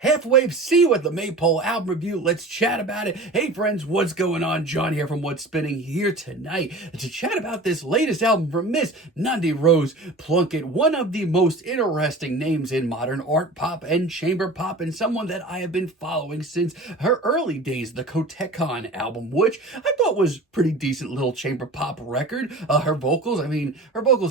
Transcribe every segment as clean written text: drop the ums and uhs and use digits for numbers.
Halfway C with the Maypole album review. Let's chat about it. Hey friends, what's going on? John here from What's Spinning here tonight to chat about this latest album from Miss Nandi Rose Plunkett, one of the most interesting names in modern art pop and chamber pop, and someone that I have been following since her early days, the Kotekon album, which I thought was pretty decent little chamber pop record. Her vocals,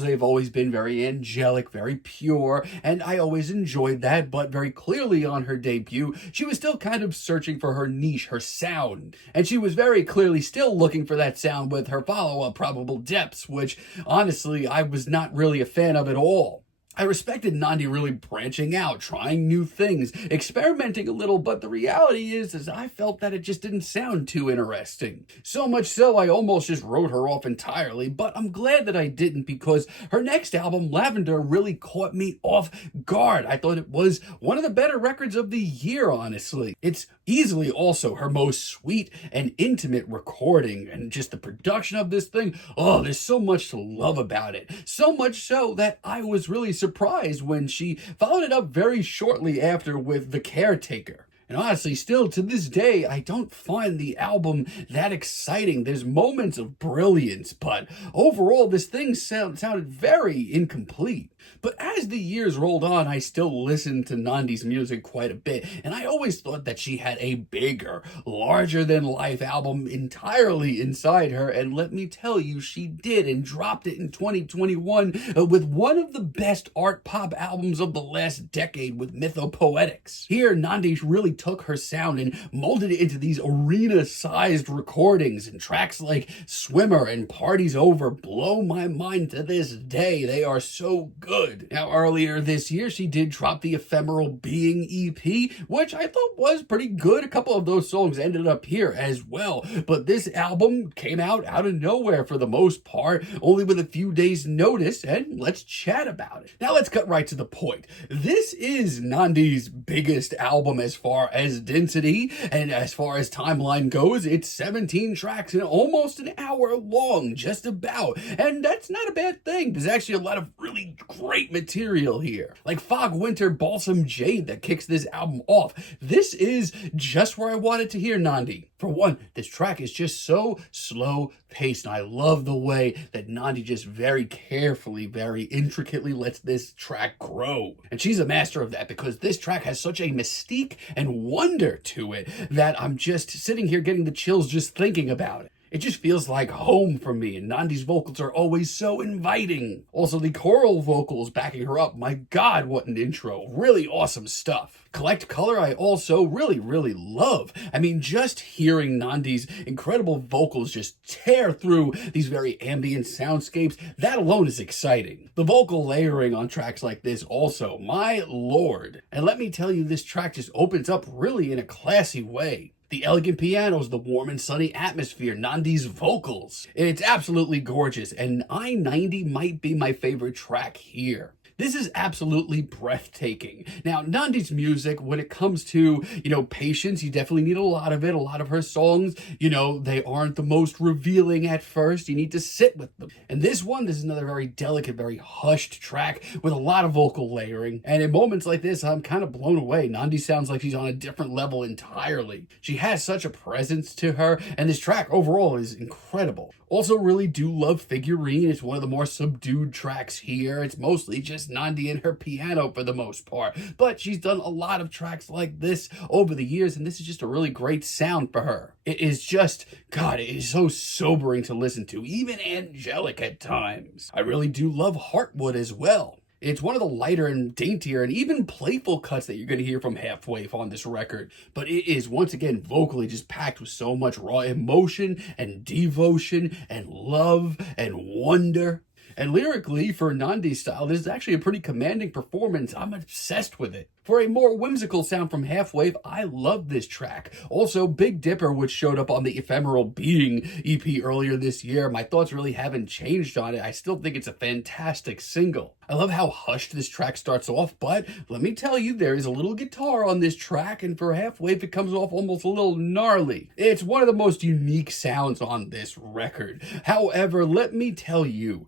they've always been very angelic, very pure, and I always enjoyed that, but very clearly on her debut, she was still kind of searching for her niche, her sound. And she was very clearly still looking for that sound with her follow-up, Probable Depths, which honestly I was not really a fan of at all. I respected Nandi really branching out, trying new things, experimenting a little, but the reality is I felt that it just didn't sound too interesting. So much so I almost just wrote her off entirely, but I'm glad that I didn't because her next album, Lavender, really caught me off guard. I thought it was one of the better records of the year, honestly. It's easily also her most sweet and intimate recording, and just the production of this thing, there's so much to love about it. So much so that I was really surprised when she followed it up very shortly after with The Caretaker. And honestly, still to this day, I don't find the album that exciting. There's moments of brilliance, but overall, this thing sounded very incomplete. But as the years rolled on, I still listened to Nandi's music quite a bit, and I always thought that she had a bigger, larger-than-life album entirely inside her, and let me tell you, she did, and dropped it in 2021 with one of the best art pop albums of the last decade with Mythopoetics. Here, Nandi really took her sound and molded it into these arena-sized recordings, and tracks like Swimmer and Party's Over blow my mind to this day. They are so good. Now, earlier this year, she did drop the Ephemeral Being EP, which I thought was pretty good. A couple of those songs ended up here as well, but this album came out of nowhere for the most part, only with a few days notice, and let's chat about it. Now, let's cut right to the point. This is Nandi's biggest album as far as density, and as far as timeline goes, it's 17 tracks and almost an hour long, just about, and that's not a bad thing. There's actually a lot of really great material here, like Fog Winter, Balsam, Jade, that kicks this album off. This is just where I wanted to hear Nandi. For one, this track is just so slow paced, and I love the way that Nandi just very carefully, very intricately lets this track grow. And she's a master of that because this track has such a mystique and wonder to it that I'm just sitting here getting the chills just thinking about it. It just feels like home for me, and Nandi's vocals are always so inviting. Also, the choral vocals backing her up, my god, what an intro. Really awesome stuff. Collect Color I also really love. I mean, just hearing Nandi's incredible vocals just tear through these very ambient soundscapes, that alone is exciting. The vocal layering on tracks like this also, my lord. And let me tell you, this track just opens up really in a classy way. The elegant pianos, the warm and sunny atmosphere, Nandi's vocals. It's absolutely gorgeous, and I-90 might be my favorite track here. This is absolutely breathtaking. Now, Nandi's music, when it comes to, patience, you definitely need a lot of it. A lot of her songs, they aren't the most revealing at first. You need to sit with them. And this is another very delicate, very hushed track with a lot of vocal layering. And in moments like this, I'm kind of blown away. Nandi sounds like she's on a different level entirely. She has such a presence to her, and this track overall is incredible. Also really do love Figurine. It's one of the more subdued tracks here. It's mostly just Nandi and her piano for the most part, but she's done a lot of tracks like this over the years, and this is just a really great sound for her. It is just, God, it is so sobering to listen to, even angelic at times. I really do love Heartwood as well. It's one of the lighter and daintier and even playful cuts that you're going to hear from Waif on this record. But it is, once again, vocally just packed with so much raw emotion and devotion and love and wonder. And lyrically, for Nandi's style, this is actually a pretty commanding performance. I'm obsessed with it. For a more whimsical sound from Waif, I love this track. Also, Big Dipper, which showed up on the Ephemeral Being EP earlier this year. My thoughts really haven't changed on it. I still think it's a fantastic single. I love how hushed this track starts off, but let me tell you, there is a little guitar on this track, and for Waif, it comes off almost a little gnarly. It's one of the most unique sounds on this record. However, let me tell you,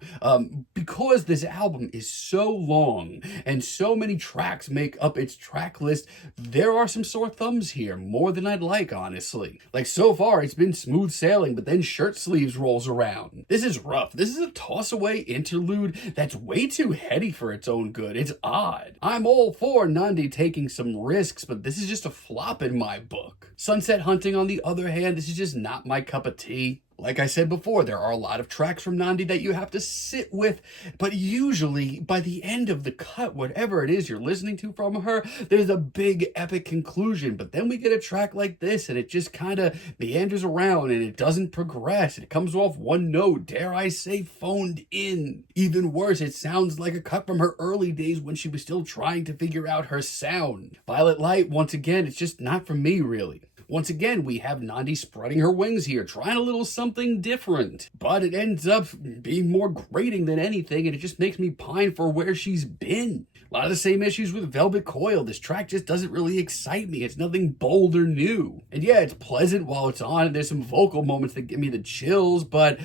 Because this album is so long and so many tracks make up its track list, there are some sore thumbs here, more than I'd like, honestly. Like, so far it's been smooth sailing, but then Shirt Sleeves rolls around. This is rough. This is a toss-away interlude that's way too heady for its own good. It's odd. I'm all for Nandi taking some risks, but this is just a flop in my book. Sunset Hunting, on the other hand, this is just not my cup of tea. Like I said before, there are a lot of tracks from Nandi that you have to sit with, but usually by the end of the cut, whatever it is you're listening to from her, there's a big epic conclusion. But then we get a track like this and it just kind of meanders around and it doesn't progress. It comes off one note, dare I say phoned in. Even worse, it sounds like a cut from her early days when she was still trying to figure out her sound. Violet Light, once again, it's just not for me, really. Once again, we have Nandi spreading her wings here, trying a little something different. But it ends up being more grating than anything, and it just makes me pine for where she's been. A lot of the same issues with Velvet Coil. This track just doesn't really excite me. It's nothing bold or new. And yeah, it's pleasant while it's on, and there's some vocal moments that give me the chills, but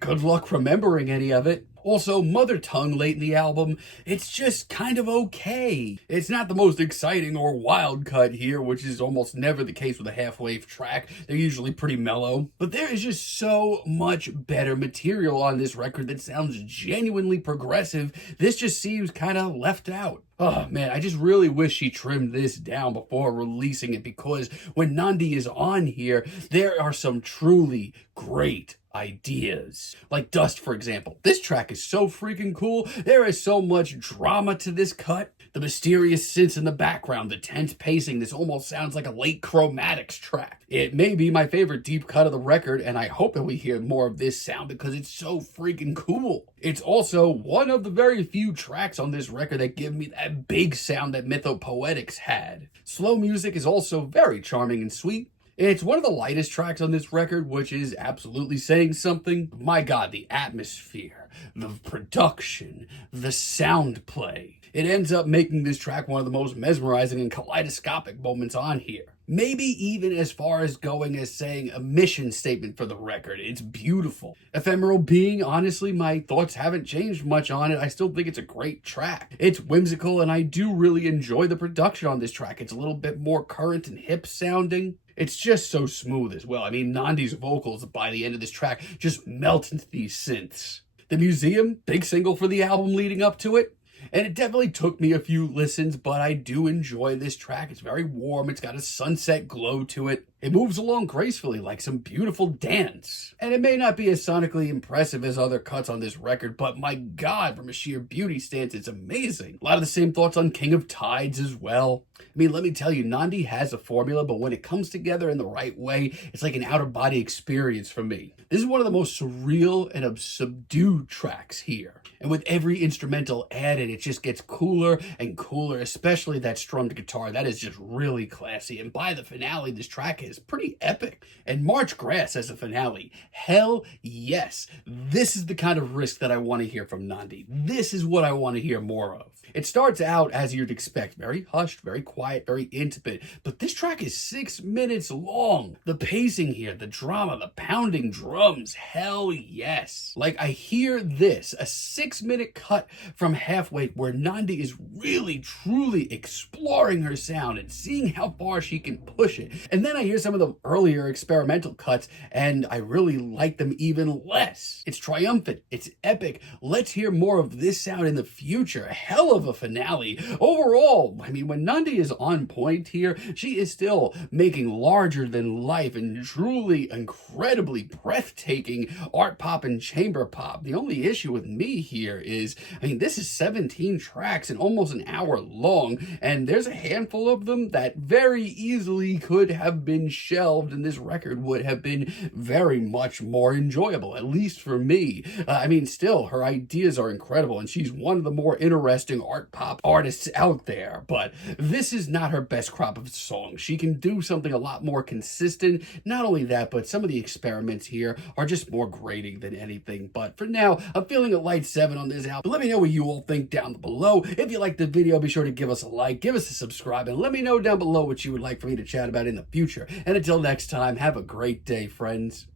good luck remembering any of it. Also, Mother Tongue late in the album, it's just kind of okay. It's not the most exciting or wild cut here, which is almost never the case with a half-wave track. They're usually pretty mellow. But there is just so much better material on this record that sounds genuinely progressive. This just seems kind of left out. Oh man, I just really wish she trimmed this down before releasing it, because when Nandi is on here, there are some truly great ideas. Like Dust, for example. This track is so freaking cool. There is so much drama to this cut. The mysterious synths in the background, the tense pacing, this almost sounds like a late Chromatics track. It may be my favorite deep cut of the record, and I hope that we hear more of this sound because it's so freaking cool. It's also one of the very few tracks on this record that give me that big sound that Mythopoetics had. Slow music is also very charming and sweet. It's one of the lightest tracks on this record, which is absolutely saying something. My God, the atmosphere, the production, the sound play. It ends up making this track one of the most mesmerizing and kaleidoscopic moments on here. Maybe even as far as going as saying a mission statement for the record. It's beautiful. Ephemeral Being, honestly, my thoughts haven't changed much on it. I still think it's a great track. It's whimsical, and I do really enjoy the production on this track. It's a little bit more current and hip sounding. It's just so smooth as well. I mean, Nandi's vocals by the end of this track just melt into these synths. The Museum, big single for the album leading up to it. And it definitely took me a few listens, but I do enjoy this track. It's very warm. It's got a sunset glow to it. It moves along gracefully like some beautiful dance. And it may not be as sonically impressive as other cuts on this record, but my God, from a sheer beauty stance, it's amazing. A lot of the same thoughts on King of Tides as well. I mean, let me tell you, Nandi has a formula, but when it comes together in the right way, it's like an out-of-body experience for me. This is one of the most surreal and subdued tracks here. And with every instrumental added, it just gets cooler and cooler, especially that strummed guitar. That is just really classy. And by the finale, this track is pretty epic. And March Grass as a finale, hell yes. This is the kind of risk that I want to hear from Nandi. This is what I want to hear more of. It starts out as you'd expect, very hushed, very quiet, very intimate, but this track is 6 minutes long. The pacing here, the drama, the pounding drums, hell yes. Like, I hear this, a 6-minute cut from Halfway where Nandi is really, truly exploring her sound and seeing how far she can push it. And then I hear some of the earlier experimental cuts, and I really like them even less. It's triumphant, it's epic. Let's hear more of this sound in the future. Hell of a finale. Overall, I mean, when Nandi is on point here, she is still making larger than life and truly incredibly breathtaking art pop and chamber pop. The only issue with me here is, I mean, this is 17 tracks and almost an hour long, and there's a handful of them that very easily could have been shelved, and this record would have been very much more enjoyable, at least for me. I mean, still, her ideas are incredible, and she's one of the more interesting art pop artists out there, but this is not her best crop of songs. She can do something a lot more consistent. Not only that, but some of the experiments here are just more grating than anything. But for now, I'm feeling a light 7 on this album. Let me know what you all think down below. If you liked the video, be sure to give us a like, give us a subscribe, and let me know down below what you would like for me to chat about in the future. And until next time, have a great day, friends.